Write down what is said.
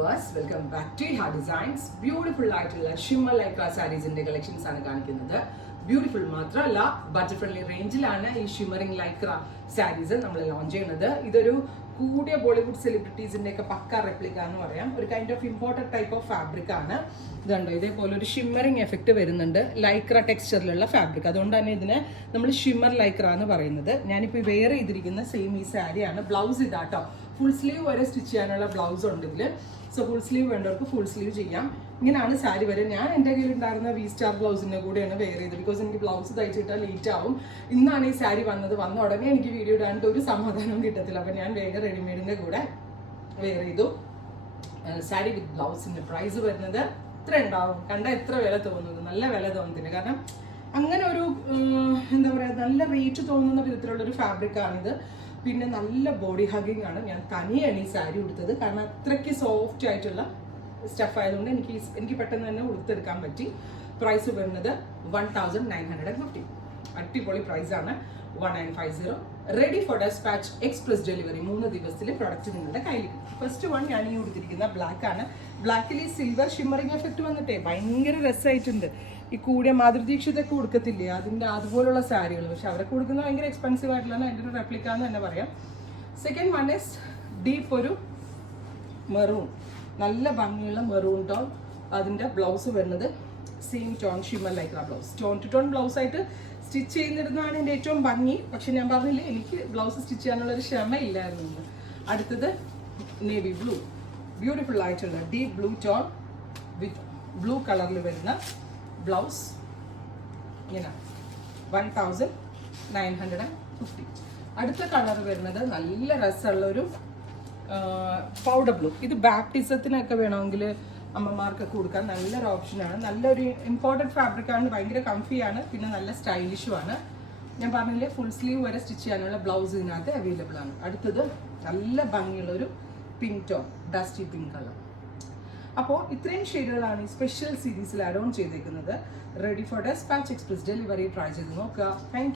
viewers, welcome back to Iha Designs. Beautiful ആയിട്ടുള്ള shimmer Lycra സാരീസിന്റെ collections ആണ് കാണിക്കുന്നത്. Beautiful മാത്രമല്ല ബഡ്ജറ്റ് ഫ്രണ്ട്ലി റേഞ്ചിലാണ് ഈ ഷിമ്മറിംഗ് ലൈക്ര സാരീസ് നമ്മൾ ലോഞ്ച് ചെയ്യുന്നത്. ഇതൊരു കൂടിയ ബോളിവുഡ് സെലിബ്രിറ്റീസിന്റെ ഒക്കെ പക്ക റെപ്ലിക്ക എന്ന് പറയാം. ഒരു kind of imported type of fabric ആണ്. ഇതുണ്ടോ, ഇതേപോലെ ഒരു ഷിമ്മറിംഗ് എഫക്റ്റ് വരുന്നുണ്ട്, ലൈക്ര ടെക്സ്ചറിലുള്ള ഫാബ്രിക്. അതുകൊണ്ട് തന്നെ ഇതിനെ നമ്മൾ ഷിമ്മർ ലൈക്ര എന്ന് പറയുന്നത്. ഞാനിപ്പോൾ വെയർ ചെയ്തിരിക്കുന്ന സെയിം ഈ സാരിയാണ്. ബ്ലൗസ് ഇതാട്ടോ, ഫുൾ സ്ലീവ് വരെ സ്റ്റിച്ച് ചെയ്യാനുള്ള ബ്ലൗസ് ഉണ്ട് ഇതിൽ. സോ ഫുൾ സ്ലീവ് വേണ്ടവർക്ക് ഫുൾ സ്ലീവ് ചെയ്യാം. ഇങ്ങനെയാണ് സാരി വരെ. ഞാൻ എൻ്റെ കയ്യിൽ ഉണ്ടായിരുന്ന വി സ്റ്റാർ ബ്ലൗസിൻ്റെ കൂടെയാണ് വെയർ ചെയ്തത്. ബിക്കോസ് എനിക്ക് ബ്ലൗസ് തയ്ച്ചിട്ടാൽ ലേറ്റ് ആവും. ഇന്നാണ് ഈ സാരി വന്നത്. വന്ന ഉടനെ എനിക്ക് വീഡിയോ ഇടാണ്ട് ഒരു സമാധാനവും കിട്ടത്തില്ല. അപ്പം ഞാൻ വേഗം റെഡിമെയ്ഡിൻ്റെ കൂടെ വെയർ ചെയ്തു. സാരി വിത്ത് ബ്ലൗസിൻ്റെ പ്രൈസ് വരുന്നത് ഇത്ര ഉണ്ടാവും. കണ്ടാൽ എത്ര വില തോന്നുന്നത്? നല്ല വില തോന്നുന്നില്ല. കാരണം അങ്ങനെ ഒരു എന്താ പറയുക, നല്ല റേറ്റ് തോന്നുന്ന വിധത്തിലുള്ളൊരു ഫാബ്രിക്കാണിത്. പിന്നെ നല്ല ബോഡി ഹഗിങ് ആണ്. ഞാൻ തനിയാണ് ഈ സാരി ഉടുത്തത്, കാരണം അത്രയ്ക്ക് സോഫ്റ്റ് ആയിട്ടുള്ള സ്റ്റഫ് ആയതുകൊണ്ട് എനിക്ക് പെട്ടെന്ന് തന്നെ ഉടുത്തെടുക്കാൻ പറ്റി. പ്രൈസ് വരുന്നത് 1950. അടിപൊളി പ്രൈസാണ്. 1950. Ready for despatch, express delivery. 3 ദിവസത്തിൽ പ്രൊഡക്റ്റ് നിങ്ങളുടെ കയ്യിൽ. ഫസ്റ്റ് വൺ ഞാൻ ഈ ഉടുത്തിരിക്കുന്ന ബ്ലാക്ക് ആണ്. ബ്ലാക്കിൽ ഈ സിൽവർ ഷിമ്മറിങ് എഫക്റ്റ് വന്നിട്ടേ ഭയങ്കര രസമായിട്ടുണ്ട്. ഈ കൂടിയ മാധുരി ദീക്ഷിതൊക്കെ കൊടുക്കത്തില്ലേ, അതിൻ്റെ അതുപോലുള്ള സാരികൾ. പക്ഷെ അവരൊക്കെ കൊടുക്കുന്നത് ഭയങ്കര എക്സ്പെൻസീവ് ആയിട്ടുള്ള അതിൻ്റെ ഒരു റെപ്ലിക്ക എന്ന് തന്നെ പറയാം. സെക്കൻഡ് വൺ ഇസ് ഡീപ്പ് ഒരു മെറൂൺ, നല്ല ഭംഗിയുള്ള മെറൂൺ ടോൺ. അതിൻ്റെ ബ്ലൗസ് വരുന്നത് same tone shimmer Lycra blouse. Tone to tone blouse ആയിട്ട് സ്റ്റിച്ച് ചെയ്യുന്നിരുന്നതാണ് എൻ്റെ ഏറ്റവും ഭംഗി. പക്ഷെ ഞാൻ പറഞ്ഞില്ലേ, എനിക്ക് ബ്ലൗസ് സ്റ്റിച്ച് ചെയ്യാനുള്ളൊരു ക്ഷമ ഇല്ലായിരുന്നു. അടുത്തത് നേവി ബ്ലൂ, ബ്യൂട്ടിഫുൾ ആയിട്ടുള്ള ഡീപ്പ് ബ്ലൂ ടോൺ വിത്ത് ബ്ലൂ കളറിൽ വരുന്ന ബ്ലൗസ്. ഇങ്ങനെ 1950. അടുത്ത കളർ വരുന്നത് നല്ല രസമുള്ളൊരു പൗഡർ ബ്ലൂ. ഇത് ബാപ്റ്റിസത്തിനൊക്കെ വേണമെങ്കിൽ അമ്മമാർക്കൊക്കെ കൊടുക്കാൻ നല്ലൊരു ഓപ്ഷനാണ്. നല്ലൊരു ഇമ്പോർട്ടൻറ്റ് ഫാബ്രിക്കാണ്, ഭയങ്കര കംഫിയാണ്, പിന്നെ നല്ല സ്റ്റൈലിഷുമാണ്. ഞാൻ പറഞ്ഞില്ലേ, ഫുൾ സ്ലീവ് വരെ സ്റ്റിച്ച് ചെയ്യാനുള്ള ബ്ലൗസ് ഇതിനകത്ത് അവൈലബിൾ ആണ്. അടുത്തത് നല്ല ഭംഗിയുള്ളൊരു pink tone, dusty pink colour. അപ്പോൾ ഇത്രയും ഷെയ്ഡുകളാണ് ഈ സ്പെഷ്യൽ സീരീസിൽ ആഡ് ഓൺ ചെയ്തേക്കുന്നത്. Ready for despatch, express delivery. Try ചെയ്ത് നോക്കുക. താങ്ക്